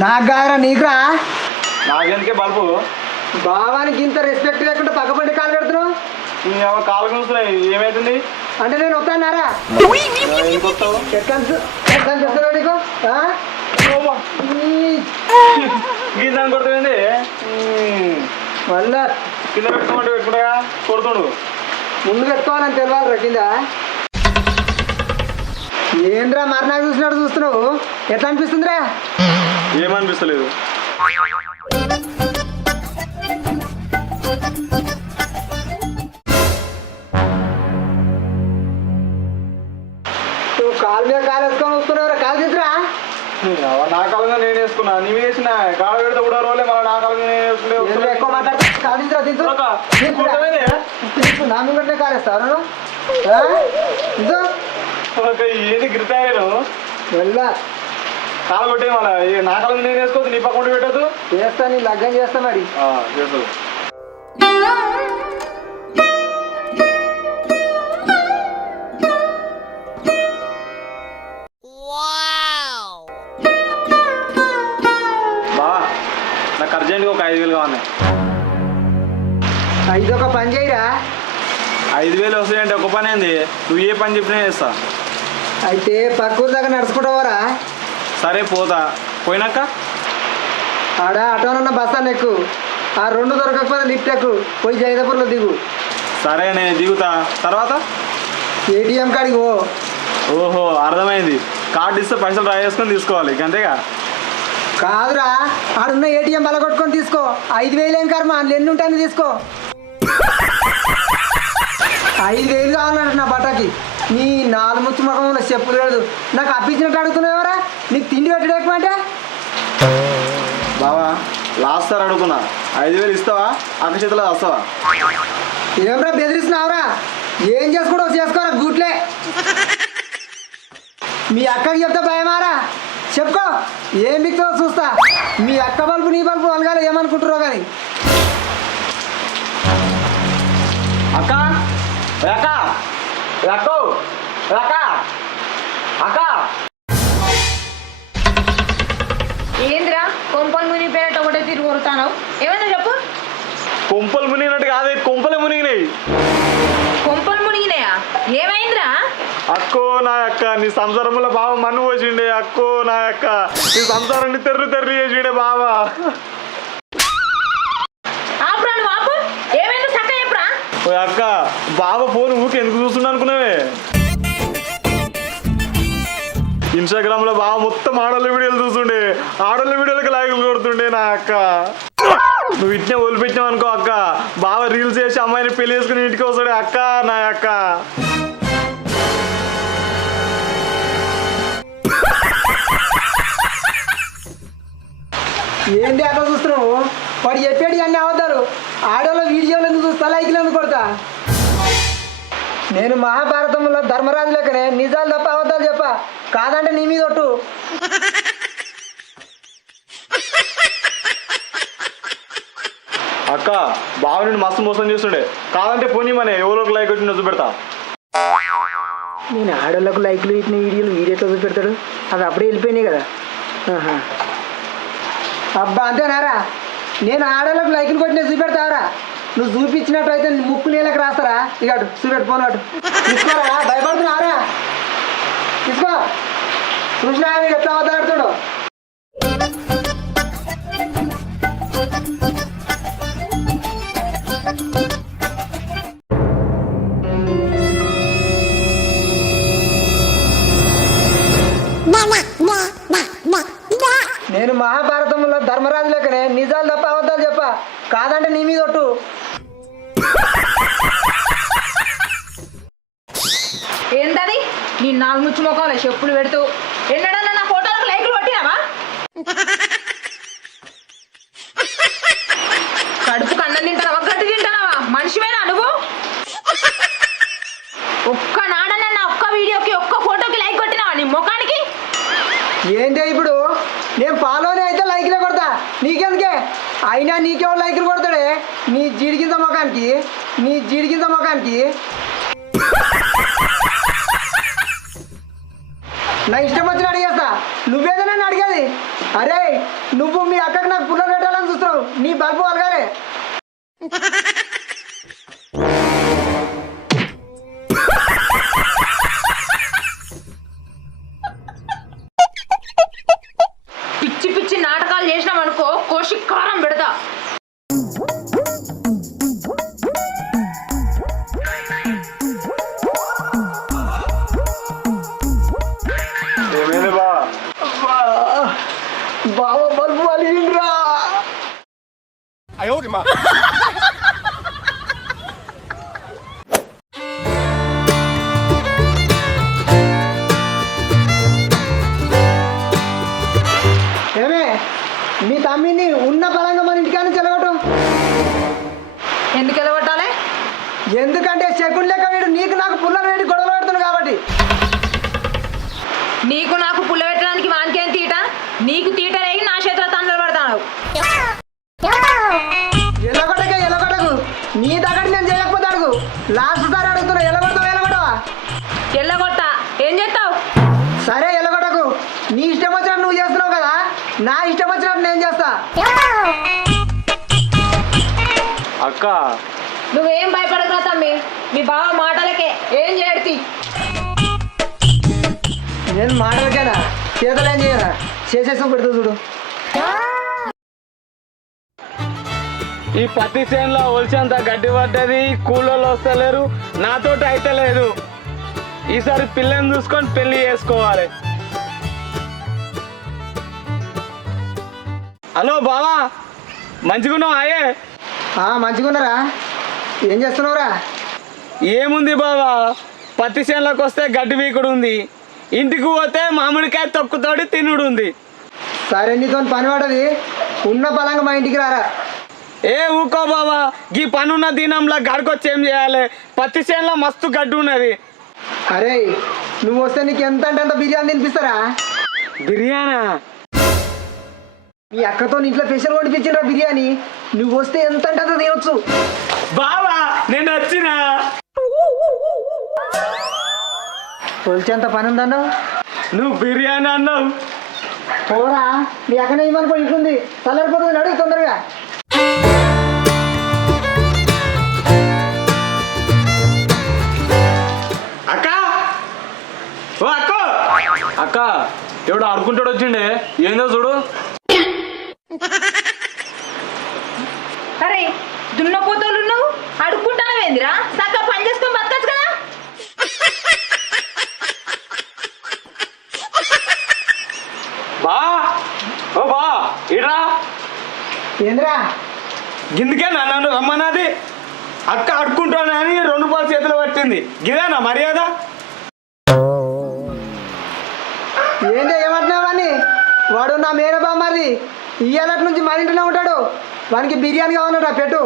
నాకు కాదురా నీకురా నాకెందుకే బల్బు బావానికి ఇంత రెస్పెక్ట్ లేకుండా పక్కపండి కాలు పెడుతున్నావు కాలు కూస్తున్నాయి ఏమైతుంది? అంటే నేను వస్తానారా నీకు? గీతాన్ని కొడుతుంది మళ్ళా కింద పెట్టుకోమంటే పెట్టుకుంటా కొడుతుండు. ముందు పెట్టుకోవాలని తెలియాలి కింద. ఏంద్రా మరి నాకు చూసినట్టు చూస్తున్నావు? ఎట్లా అనిపిస్తుందిరా? ఏమనిపిస్తలేదు? నువ్వు కాలు మీద కాలు వేసుకొని వస్తున్నావురా. కాలు తీసురా నా కాలంగా నేను వేసుకున్నా. నీవు వేసిన కాలు పెడితే కూడా రోజులే మళ్ళీ నా కాలంగా నేను ఎక్కువ కాలు తీసురా తీసు? తీసు నా కాలు గిరితాయను వెళ్ళా. కాలు కొట్టే మళ్ళీ నా కాలంగా నేను వేసుకోవద్దు నీ పక్కన పెట్టద్దు. చేస్తా నీ లగ్గం చేస్తా మరి. చేస్తావు. బా నాకు అర్జెంట్గా ఒక ఐదు వేలు కావాలి. ఇది ఒక పని చేయరా? ఐదు వేలు వస్తాయంటే ఒక పని ఏంది? నువ్వు ఏ పని చెప్పినా చేస్తా. అయితే పక్కూరు దాకా నడుచుకుంటావారా సరే పోతా పోయినాక? ఆడ ఆటోనన్న బస్సాన్ని ఎక్కు. ఆ రెండు దొరకకపోతే లిఫ్ట్ ఎక్కు. పోయి జైదపూర్లో దిగు. సరే నేను దిగుతా. తర్వాత? ఏటీఎం కాడికి పో. ఓహో అర్థమైంది. కార్డు ఇస్తే పైసలు డ్రా చేసుకొని తీసుకోవాలి అంతేగా? కాదురా ఆడున్న ఏటీఎం బల కొట్టుకొని తీసుకో. ఐదు వేలు ఏం కర్మ? అందులో ఎన్ని ఉంటాయని తీసుకో. ఐదు వేలు కావాలంట నా బట్టకి. నీ నాలుగు ముచ్చు ముఖంలో చెప్పులు లేదు నాకు అప్పించినట్టు అడుగుతున్నావరా నీకు తిండి పెట్టడేకమంటే బావా లాస్ట్ సార్ అడుగుతున్నా. ఐదు వేలు ఇస్తావా? అక్క చేతిలో వస్తావా ఏమరా బెదిరిస్తున్నావురా? ఏం చేసుకోవడం చేసుకోరా గూట్లే. మీ అక్కకి చెప్తే భయమారా? చెప్పుకో. ఏం మిక్తో చూస్తా. మీ అక్క బల్బు నీ బల్బు అలగాలి ఏమనుకుంటారో కానీ అక్క? అక్క? అక్కో అక్క. ఏంద్రా కొంపలు మునిగిపోయినట్టు ఒకటే తిరిగి కొడతాను ఏమైందో చెప్పు? కొంపలు మునిగినట్టు కాదే కొంపలే మునిగినాయి. కొంపలు మునిగినాయా? ఏమైందిరా? అక్కో నా అక్క నీ సంసారంలో బావ మన్ను పోసిండే. అక్కో నా అక్క నీ సంసారాన్ని తెర్రు తెర్రు చేసిండే బావా. ఓ అక్క బావ ఫోన్ ఊరికి ఎందుకు చూస్తున్నా అనుకున్నావే ఇన్స్టాగ్రామ్లో బాగా మొత్తం ఆడోళ్ళ వీడియోలు చూస్తుండే. ఆడోళ్ళ వీడియోలకు లైకులు కొడుతుండే నా అక్క. నువ్వు ఇట్నే వదిలిపెట్టినావు అనుకో అక్క. బాగా రీల్స్ చేసి అమ్మాయిని పెళ్ళి చేసుకుని ఇంటికి వస్తాడే అక్క నా అక్క. ఏంటి అట్లా చూస్తున్నావు? వాడు చెప్పేటి అన్ని అవతారు. ఆడోళ్ళ వీడియోలు ఎందుకు చూస్తా? లైక్లు ఎందుకు కొడతా? నేను మహాభారతంలో ధర్మరాజు లెక్కనే నిజాలు తప్ప అవతాలు చెప్పా. కాదంటే నీ మీద ఒట్టు. అక్క బావ నుండి మస్తు మోసం చేస్తుండే. కాదంటే పోనీ మన ఎవరో లైక్ వచ్చి పెడతా నేను ఆడోళ్ళకు లైక్లు ఇచ్చిన వీడియోలు వీడియోతో పెడతాడు అవి అప్పుడే వెళ్ళిపోయినాయి కదా. అబ్బా అంతేనారా? నేను ఆడోళ్ళకు లైక్లు కొట్టిన చూపెడతావరా. నువ్వు చూపించినట్టు అయితే ముక్కు నీళ్ళకి రాస్తారా? ఇక చూపెట్టు తీసుకోరా? భయపడుతున్నారా? తీసుకో చూసినా ఎట్లా అవతాడుతాడు నేను మహాభారతంలో ధర్మరాజు లెక్కనే నిజాలు తప్ప అబద్ధాలు చెప్ప. కాదంటే నీ మీద ఒట్టు ఏంటది నీ నాలుగు ముచ్చు ముఖంలో చెప్పులు పెడుతూ? ఎన్నడన్నా నా ఫోటోలకు లైకులు కొట్టినావా? కడుపు కన్నం తింటావా గట్టి తింటావా మనిషివేనా నువ్వు? ఒక్క నాడన్నా ఒక్క వీడియోకి ఒక్క ఫోటోకి లైక్ కొట్టినావా నీ ముఖానికి? ఏంటి ఇప్పుడు? నేను ఫాలోనే అయితే లైక్లే కొడతా. నీకెందుకే? అయినా నీకెవరు లైక్లు కొడతాడే? నీ జీడికింత ముఖానికి? నీ జీడికింత ముఖానికి? నా ఇష్టం వచ్చిన అడిగేస్తా. నువ్వేదో నన్ను అడిగేది? అరే నువ్వు మీ అక్కకు నాకు పుల్లలు పెట్టాలని చూస్తున్నావు. నీ బల్బు వలగాలి అక్క. నువ్వేం భయపడకురా తమ్మి. మీ బావ మాటలకే ఏం చేయడు నేను మాటలకేనా చేతలు ఏం చేయరా చేసేసాం పెడుతూ చూడు. ఈ పత్తి చేనులో ఒలిచేంత గడ్డి పడ్డది కూలోళ్ళు వస్తలేరు నాతోటి అయితే లేదు. ఈసారి పిల్లని చూసుకొని పెళ్ళి చేసుకోవాలి. హలో బావా మంచిగున్నావు అయ్యే? మంచిగున్నారా? ఏం చేస్తున్నావురా? ఏముంది బావా? పత్తి చేనులోకి వస్తే గడ్డి వీకుడు ఉంది ఇంటికి పోతే మామిడికాయ తొక్కుతోటి తినుడు ఉంది సరే నీతో పని పడది ఉన్న బలంగా మా ఇంటికి రారా. ఏ ఊకో బావా? ఈ పనున్న దినంలో గడికొచ్చి ఏం చేయాలి? పత్తి చేనులో మస్తు గడ్డి ఉన్నది. అరే నువ్వు వస్తే నీకు ఎంత అంటే అంత బిర్యానీ తినిపిస్తారా? బిర్యానా? మీ అక్కతో ఇంట్లో స్పెషల్ కొనిపించిండ్రా బిర్యానీ. నువ్వు వస్తే ఎంత అంటే అంత తినొచ్చు. బావా నేను వచ్చినా. తొలిచేంత పని ఉందన్నావు నువ్వు బిర్యానీ అన్నావు. పోరా మీ అక్కనే ఇవ్వనుకో ఇంటుంది చల్లారిపోతుంది అడుగు తొందరగా. అక్క! ఓ అక్క! అక్క ఎవడు ఆడుకుంటాడు వచ్చిండే. ఏందో చూడు. అరే దున్నపోతోళ్ళు నువ్వు అడుక్కుంటానవేందిరా? చక్కగా పని చేసుకొని బతకచ్చు కదా? బా ఓ బా ఇరా ఏంద్రా? గిందుకే నన్ను రమ్మన్నది. అక్క ఆడుకుంటాను అని రెండు పాలు చేతులు పట్టింది. గిదేనా మర్యాద? ఏంటి ఏమంటున్నావు అని వాడు నా మేన బామ్మది ఇయ్యాలటి నుంచి మన ఇంట్లోనే ఉంటాడు. వానికి బిర్యానీ కావాలరా పెట్టు.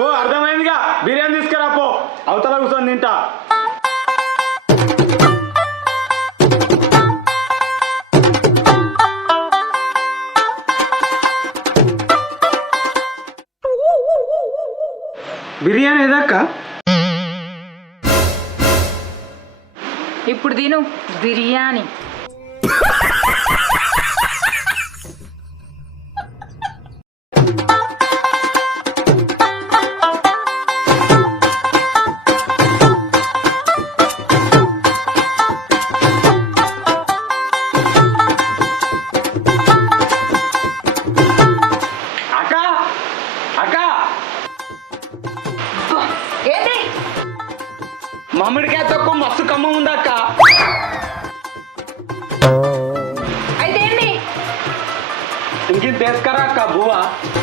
ఓ అర్థమైందిగా. బిర్యానీ తీసుకురా పో. అవతల కూర్చొని తింటా. బిర్యానీ ఏదక్కా? ఇప్పుడు తిను. బిర్యానీ. తీసుకురా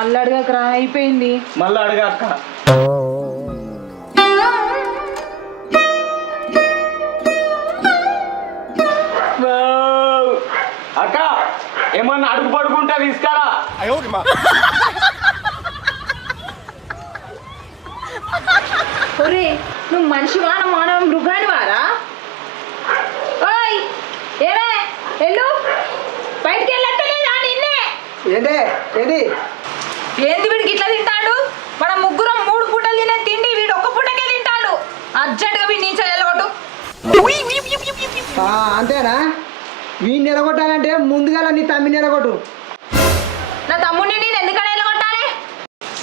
మళ్ళీ అడగకరా అయిపోయింది. మళ్ళీ అడిగా అక్క. అక్క ఏమన్నా అడుగు పడుకుంటా తీసుకురా. ఒరే నువ్వు మనిషి వాన మానవ మృగాని వారా ఓయ్ ఏమే ఎల్లు బయటికి వెళ్ళట్టలేదా నిన్నే? ఏంటి ఏంటి? ఏంది వీడికి ఇట్లా తింటాడు? మన ముగ్గురం మూడు పూటలు తినే తిండి వీడు ఒక్క పూటకే తింటాడు. అర్జెంటుగా వీడి నుంచి వెళ్ళగొట్టు అంతేనా? వీడిని నిలగొట్టాలంటే ముందుగా నీ తమ్మిని నిలగొట్టు నా తమ్ముడిని నేను ఎందుకని వెళ్ళగొట్టాలి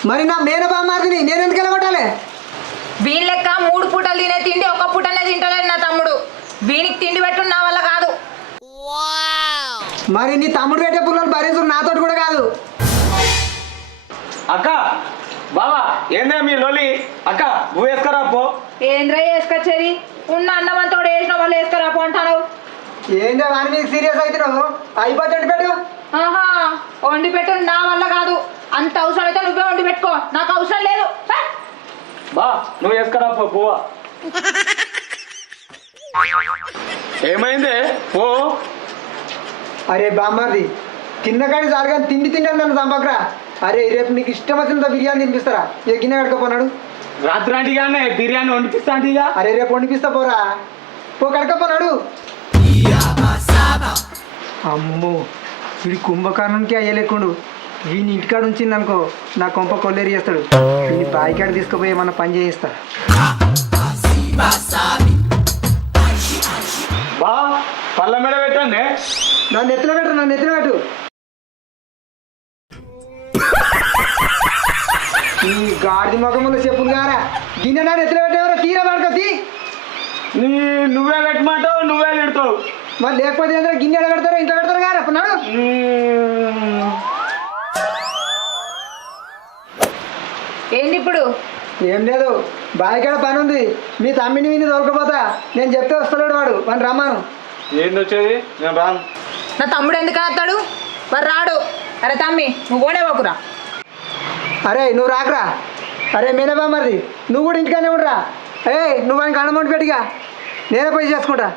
మరి నా మేనబామ్మారిని నేను ఎందుకు నిలగొట్టాలి వీని లెక్క మూడు పూటలు తినే తిండి ఒక్క పూటనే తింటలేడు నా తమ్ముడు. వీనికి తిండి పెట్టు నా వల్ల కాదు. మరి నీ తమ్ముడు పెట్టే పుల్లలు భరించు కాదు అక్క బావా ఏందే మీ లోలి అక్క నువ్వు వేసుకురా పో. ఏంద్రా వేసుకొచ్చేది? ఉన్న అన్నమంతోడు వేసిన వాళ్ళు వేసుకురా అంటాను ఏంటో వాని మీద సీరియస్ అవుతున్నావు? అయిపోతుంది పెట్టు. ఆహా వండి పెట్టు నా వల్ల కాదు. అంత అవసరం అయితే నువ్వే వండి పెట్టుకో. నాకు అవసరం లేదు! బా నువ్వు వేసుకురా పో పువ్వా ఏమైంది? పో. అరే కాడి చాలు కానీ తిండి తింటాను నన్ను చంపకరా అరే రేపు నీకు ఇష్టం వచ్చినంత బిర్యానీ తినిపిస్తారా? ఏ గిన్నె కడకపోనాడు రాత్రాంటిగానే బిర్యానీ వండిపిస్తాంటిగా అరే రేపు వండిపిస్తా పోరా. పో కడకపోనాడు అమ్మో వీడి కుంభకర్ణునికి అయ్యలేకుండు వీని ఇంటికాడ ఉంచింది అనుకో నా కొంప కొల్లేరి చేస్తాడు. వీని బాయికాడ తీసుకుపోయి ఏమన్నా పని చేయిస్తా. బా పళ్ళ మీద పెట్టండి. నన్ను ఎత్తున పెట్టు నన్ను ఎత్తున పెట్టు. ఈ గాడి ముఖములో చెప్పులు గారా గిన్నె నాడు ఎత్తున పెట్టేవారు? తీరా పడుకో తీ. నీ నువ్వే పెట్టమంటావు నువ్వే తిడతావు. మరి లేకపోతే ఏంటో గిన్నె ఎడ పెడతారు ఇంట్లో పెడతారు గారా అప్పుడు ఏంది ఇప్పుడు? ఏం లేదు బాయికాడ పని ఉంది మీ తమ్మిని విని దొరకపోతా నేను చెప్తే వస్తలేడు వాడు. వాడిని రమ్మాను. ఏంది వచ్చేది? నేను రాను. నా తమ్ముడు ఎందుకు వస్తాడు మరి రాడు. అరే తమ్మి నువ్వు కోనే పోకురా అరే నువ్వు రాకరా. అరే మీనబా మరి నువ్వు కూడా ఇంటికానే ఉండరా. ఏ నువ్వు ఆయనకి అమౌంట్ పెట్టిగా. నేనే పోయి చేసుకుంటా.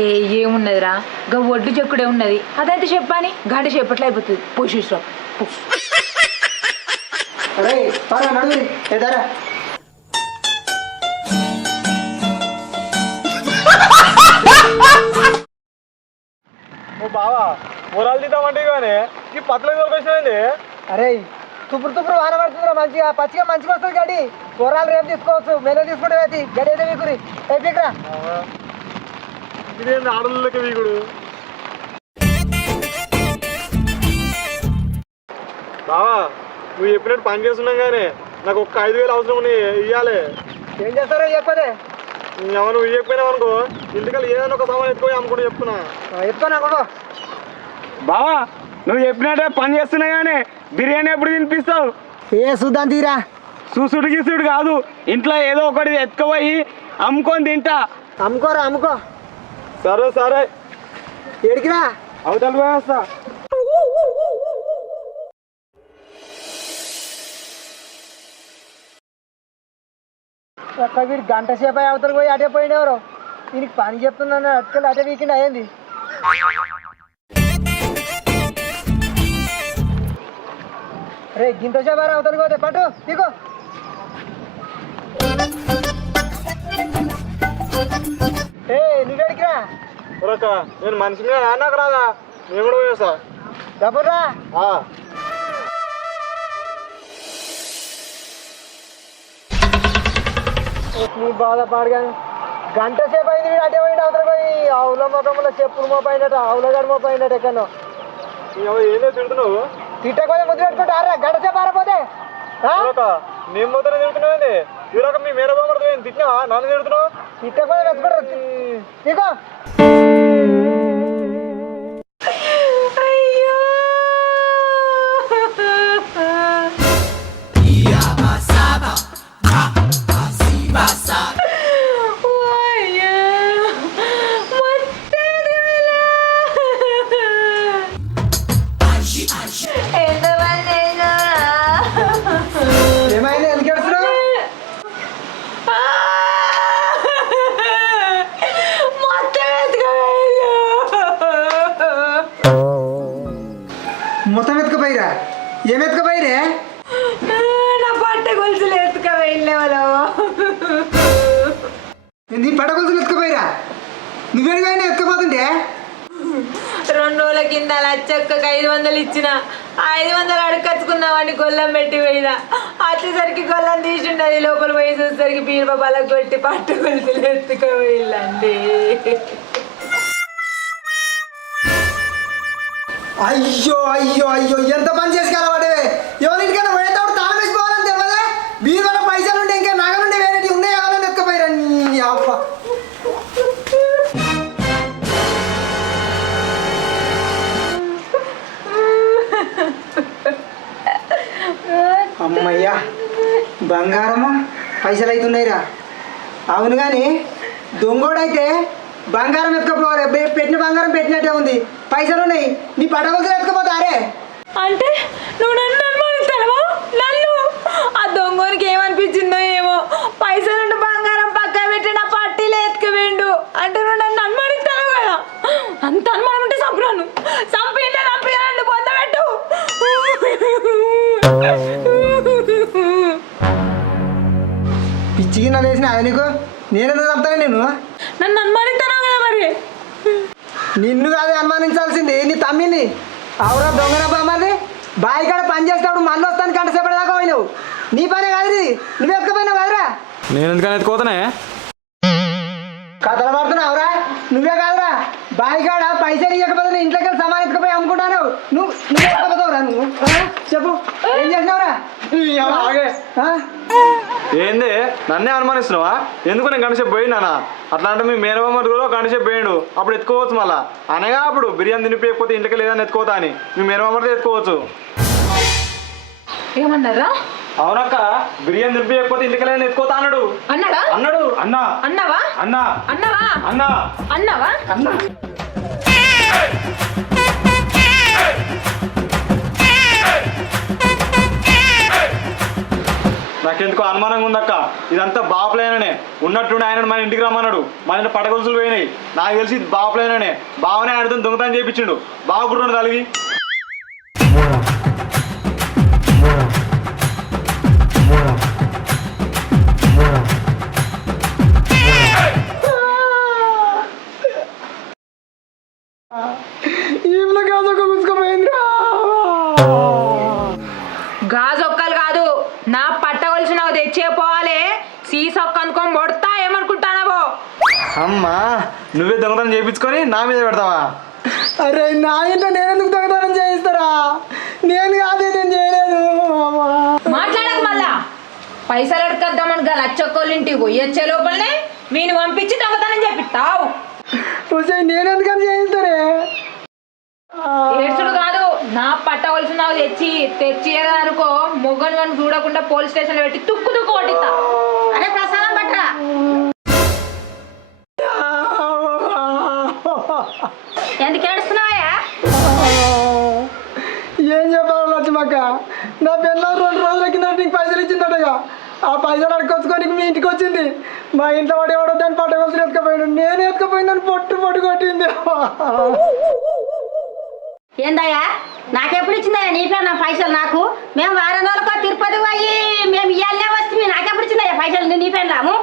ఏ ఏమున్నదిరా? గా ఒడ్డు చెక్కుడే ఉన్నది. అదైతే చెప్పాని గంట చెప్పట్లు అయిపోతుంది. పోషిస్తావు అరే పరా నడువు ఏదారా ఓ బావా ఊరాలు తీద్దామంటే కానీ ఈ పట్ల దొరకొచ్చిపోయింది అరే తుప్పుడు తుప్పుడు వాన పడుతుందిరా మంచిగా. పచ్చిగా మంచిగా వస్తుంది గడి కూరలు రేపు తీసుకోవచ్చు. మెల్ల తీసుకుంటే వేతి గడి అయితే మీకురి అయిపోయిరా ఇదేంది ఆడలకి వీగుడు? బావా నువ్వు చెప్పినట్టు పని చేస్తున్నాం కానీ నాకు ఒక్క ఐదు వేలు అవసరం ఉన్నాయి. ఇవ్వాలి ఏం చేస్తారో చెప్పదే ఎవరు నువ్వు ఇవ్వకపోయినావు అనుకో. ఇంటికల్ ఏదైనా ఒక సామాన్ ఎత్తుకోయి అమ్ముకుంటూ చెప్తున్నా. చెప్తాను కూడా బావా నువ్వు చెప్పినట్టే పని చేస్తున్నా కానీ బిర్యానీ ఎప్పుడు తినిపిస్తావు? ఏ చూద్దాం తీరా? చూసుడు గీసుడు కాదు. ఇంట్లో ఏదో ఒకటి ఎత్తుకుపోయి అమ్ముకొని తింటా. అమ్ముకోరా అమ్ముకో. సరే సరే. ఏడికిరా? అవతల పోయేస్తా ఒక్క వీడు గంట సేపు అవతల పోయి అటే పోయినెవరు? దీనికి పని చెప్తున్నాను అటుకెళ్ళి అటే వీకెండ్ అయ్యింది. రే గింత సేపు అవతలకి పోతే పట్టు దిగు. ఏ నువ్వెడికిరా? ఒరక్క నేను మనిషి మీద నాకు రాదా? నేను కూడా పోయేస్తా. డబ్బురా ఆ. నీ బాధ పాడుగాని గంట సేపు అయింది వీడు అటే పోయిండు అవతల పోయి. ఆవుల ముఖంలో చెప్పులు మోపైనట ఆవులగాడు మోపైనట ఎక్కడో నీ అవ్వ ఏందో తిడుతున్నావు తిట్టకపోతే ముద్దు పెట్టుకుంటా ఆరా ఆ? ఒరక్క నేను మొదలు తిడుతున్నావు ఈ రకం మీ మేర బాగుపడుతుంది నేను తిట్టినా నన్ను తిడుతున్నావు? తిట్టకపోతే వెతుకుంటారు ఎత్తుకపోయిరే నా పట్ట గొలుసులు ఎత్తుకపోయిన నీ పడగొలుసులు ఎత్తుకపోయిరా? నువ్వెడిపోయినా ఎత్తుకపోతుంటే? రెండు రోజుల కింద లచ్చక్కకి ఐదు వందలు ఇచ్చిన. ఐదు వందలు అడుకచ్చుకుందామని గొల్లం పెట్టి పోయినా. వచ్చేసరికి గొల్లం తీసిండది లోపల పోయి చూసేసరికి బీరుబా బలకు కొట్టి పట్టు గొలుసులు ఎత్తుకపోయిందండి అయ్యో అయ్యో అయ్యో ఎంత పని చేసుకోవాలి కలవాడే ఎవరింటికైనా పోయేటప్పుడు తాళం వేసుకోవాలని తెలియదే బీరు వల్ల పైసలు ఉంటే ఇంకా నగ నుండి వేరేటి ఉన్నాయి కావాలని ఎత్తుకపోయిరా నీ అవ్వ. అమ్మయ్యా బంగారమా? పైసలు అవుతున్నాయిరా అవును కానీ దొంగోడైతే బంగారం ఎత్తుకపోవాలి. పెట్టిన బంగారం పెట్టినట్టే ఉంది. పైసలు ఉన్నాయి. నీ పట్టగొలుసులు ఎత్తుకపోతారే? అంటే నువ్వు నన్ను అనుమానిస్తావా? నన్ను? ఆ దొంగోనికి ఏమనిపించిందో ఏమో. పైసలుండి బంగారం పక్క పెట్టి నా పట్టీలో ఎత్తుకువేండు అంటే నువ్వు నన్ను అనుమానిస్తావు కదా? అంత అనుమానం ఉంటే చంపురాను చంపిండే చంపినండి పొందబెట్టు పిచ్చి గిన్నె వేసిన ఆయనకు నేనెందుకు చంపుతాను నేను? నన్ను అనుమానిస్తాను నిన్ను కాదు అనుమానించాల్సింది. నీ తమ్మిని. అవురా దొంగన బామ్మది బావి కాడ పని చేసేటప్పుడు మళ్ళీ వస్తాను గంట సేపటి దాకా పోయినావు. నీ పనే కాదు నువ్వు ఎక్కకపోయినావు కదరా? నేను ఎందుకని ఎత్తుకోతానే కథలు పడుతున్నావురా నువ్వే కాదురా బావి కాడ పైసలు ఇవ్వకపోతే నేను ఇంట్లోకి వెళ్ళి సామాన్ ఎత్తుకుపోయి అమ్ముకుంటాను. నువ్వు నువ్వు ఎక్కకపోతావురా నువ్వు? చెప్పు. ఏం చేసినావురా? ఏంది? నన్నే అనుమానిస్తున్నావా? ఎందుకు నేను గంటసేపు పోయినానా? అట్లా అంటే మీ మేనమామ కూడా గంటసేపు పోయిండు. అప్పుడు ఎత్తుకోవచ్చు మళ్ళా. అనగా అప్పుడు బిర్యానీ తినిపించకపోతే ఇంటికి లేదని ఎత్తుకోతా అని. మీ మేనమామతో ఎత్తుకోవచ్చు. ఏమన్నారా? అవునక్క బిర్యానీ తినిపించకపోతే ఇంటికి లేదని ఎత్తుకోతా అన్నాడు. అన్నాడా? అన్నాడు అన్నా. అన్నావా? అన్నా. అన్నావా? అన్నా. అన్నావా? అన్నా. నాకెందుకో అనుమానంగా ఉందక్క. ఇదంతా బాపులైననే ఉన్నట్టుండి ఆయన మన ఇంటికి రమ్మన్నాడు. మన ఇంటి పడగొలుసులు పోయినాయి. నాకు తెలిసి బాపులైననే బావనే ఆడితో దొంగతనం చేయించిండు. బావ కూడా తలిగి. అమ్మా నువ్వే దొంగతనం చేయించుకొని నా మీద పెడతావా? అరే నా ఇంట్లో నేను ఎందుకు దొంగతనం చేయిస్తారా? నేను కాదు నేను చేయలేదు. అమ్మా. మాట్లాడకు మళ్ళా. పైసలు అడగద్దామని గా లచ్చొక్కోళ్ళ ఇంటికి పోయొచ్చే లోపలనే వీని పంపించి దొంగతనం చెప్పిస్తావు హుసేన్ నేను ఎందుకని చేయిస్తారే ఏడ్చుడు కాదు నా పట్టవలసిన తెచ్చి తెచ్చి అనుకో మొగన్ కానీ చూడకుండా పోలీస్ స్టేషన్లో పెట్టి తుక్కు తుక్కు కొట్టిస్తా. అరే ప్రసాదం పట్టరా ఎందుకు ఏడుస్తున్నావా ఏం చెప్పాలి లక్ష్మక్క నా పిల్లలు రెండు రోజుల కింద నీకు పైసలు ఇచ్చిందటగా. ఆ పైసలు అడుకొచ్చుకొని మీ ఇంటికి వచ్చింది. మా ఇంట్లో వాడు ఎవడో దాన్ని పట్టకొచ్చి ఎత్తుకపోయాడు. నేను ఎత్తుకపోయిందని పొట్టు పొట్టు కొట్టింది ఏందయ్యా? నాకెప్పుడు ఇచ్చిందయ్యా నీ పేరు నా పైసలు నాకు? మేము వారం రోజులకో తిరుపతి పోయి మేము ఇయ్యాలనే వస్తే నాకెప్పుడు ఇచ్చిందయ్యా పైసలు నీ పేరు రాము?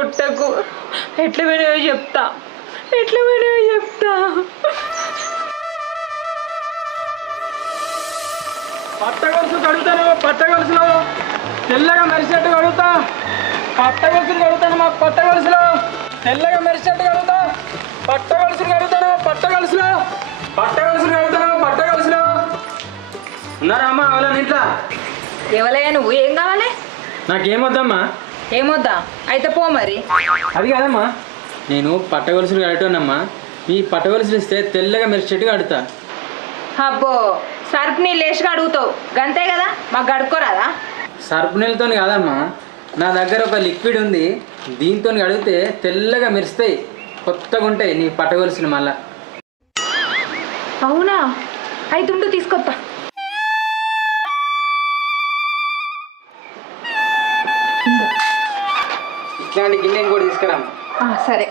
కొట్టకు ఎట్లా పోయినాయో చెప్తా. ఎట్లా పోయినాయో చెప్తా. పట్టగొలుసు కడుగుతాను పట్టగొలుసులో తెల్లగా మెరిసేట్టు కడుగుతా. పట్టగొలుసులు కడుగుతాను మా పట్టగొలుసులో తెల్లగా మెరిసేట్టు కడుగుతా. పట్టగొలుసులు కడుగుతాను పట్టగొలుసులో పట్టగొలుసులు కడుగుతాను పట్టగొలుసులో ఉన్నారా అమ్మా వాళ్ళ ఇంట్లో? ఎవలయ్యా నువ్వు? ఏం కావాలి? నాకేమొద్దమ్మా ఏమొద్దా? అయితే పో మరి. అది కాదమ్మా. నేను పట్టగొలుసులు కడటానమ్మా ఈ పట్టగొలుసులు ఇస్తే తెల్లగా మెరిచేట్టుగా అడుగుతా అబ్బో సర్ఫ్ నీళ్ళు వేసి అడుగుతావు. గంతే కదా? మాకు గడుక్కోరాదా సర్పు నీళ్ళతో కాదమ్మా. నా దగ్గర ఒక లిక్విడ్ ఉంది. దీంతో అడిగితే తెల్లగా మెరుస్తాయి. కొత్తగా ఉంటాయి నీ పట్టగొలుసులు మళ్ళా. అవునా? అయితే ఉండు తీసుకొస్తా ఇట్లాంటి గిన్నెని కూడా తీసుకురా సరే.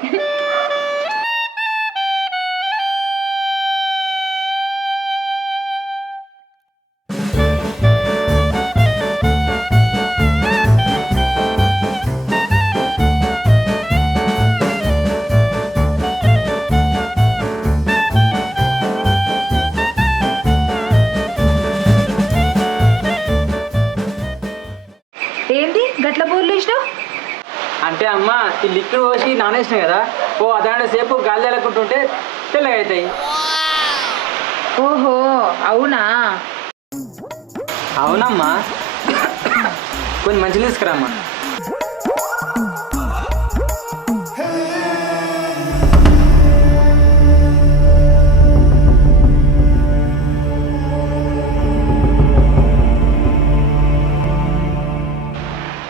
ఈ లిక్విడ్ పోసి నానేసినాయి కదా ఓ అదాంట్లో సేపు గాలి తెలకుంటుంటే తెల్లగా అవుతాయి ఓహో అవునా? అవునమ్మా. కొన్ని మంచిలు తీసుకురామ్మా.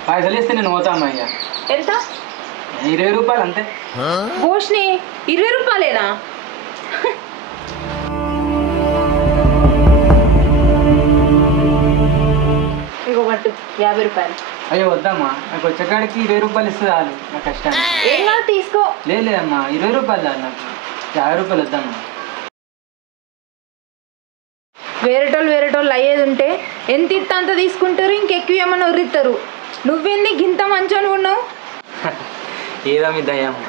పైసలు ఇస్తే నేను పోతామ్మా ఇక. ఎంత? ఇరవై రూపాయలు అంతే. భోష్ని ఇరవై రూపాయలేనా? ఇగో పట్టు యాభై రూపాయలు. అయ్యో వద్దమ్మా. నాకు వచ్చేకాడికి ఇరవై రూపాయలు ఇస్తే చాలు నా కష్టం. ఏం కాదు తీసుకో. లేదు లేదమ్మా ఇరవై రూపాయలు చాలు నాకు. యాభై రూపాయలు వద్దమ్మా. వేరేటోళ్ళు వేరేటోళ్ళు అయ్యేది ఉంటే ఎంత ఇత్త అంత తీసుకుంటారు ఇంకెక్కువ ఏమన్నా ఉర్రిస్తారు నువ్వెంది గింత మంచి అనుకున్నావు ఏదో మీ దయ్యమ్మ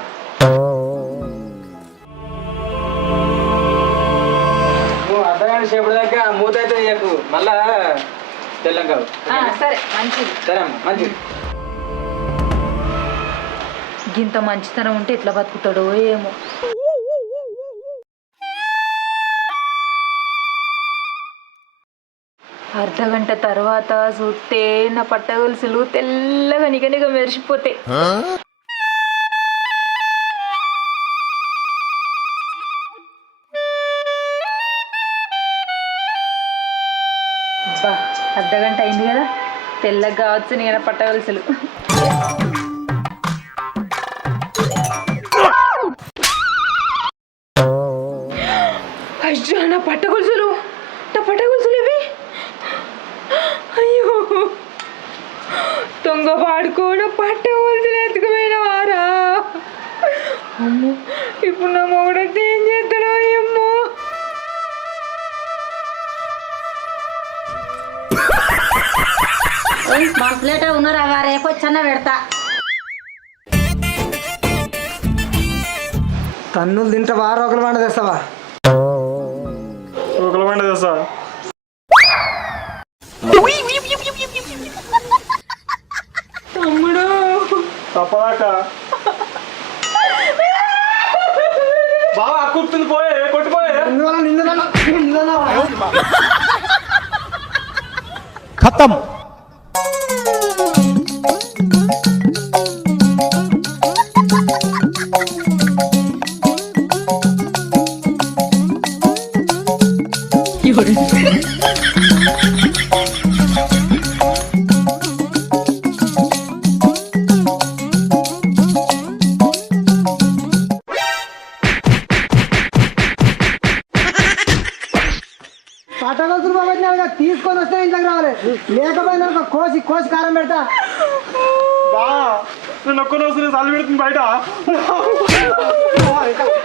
నువ్వు అర్ధగంట సేపటి దాకా మూత అయితే మళ్ళా తెల్లం కావు సరే మంచిది. సరే అమ్మా మంచిది. గింత మంచితనం ఉంటే ఎట్లా బతుకుతాడో ఏమో. అర్ధగంట తర్వాత చూస్తే నా పట్టగొలుసులు తెల్లగా నిగనిగ మెరిసిపోతాయి అర్ధగంట అయింది కదా. తెల్లగా కావచ్చు నేను పట్టవలసలు. మా ప్లేట్ ఉన్నారా రేపు వచ్చన్న పెడతా. తన్నులు తింటావా రోకలు పండ తెస్తావా? ఒకళ్ళ పంట తెస్తా. తమ్ముడు. తప్పదాక. బాగా అక్కుతుంది పోయే కొట్టిపోయే నిన్ను నిన్ను నిన్ను వస్తుంది చల్లి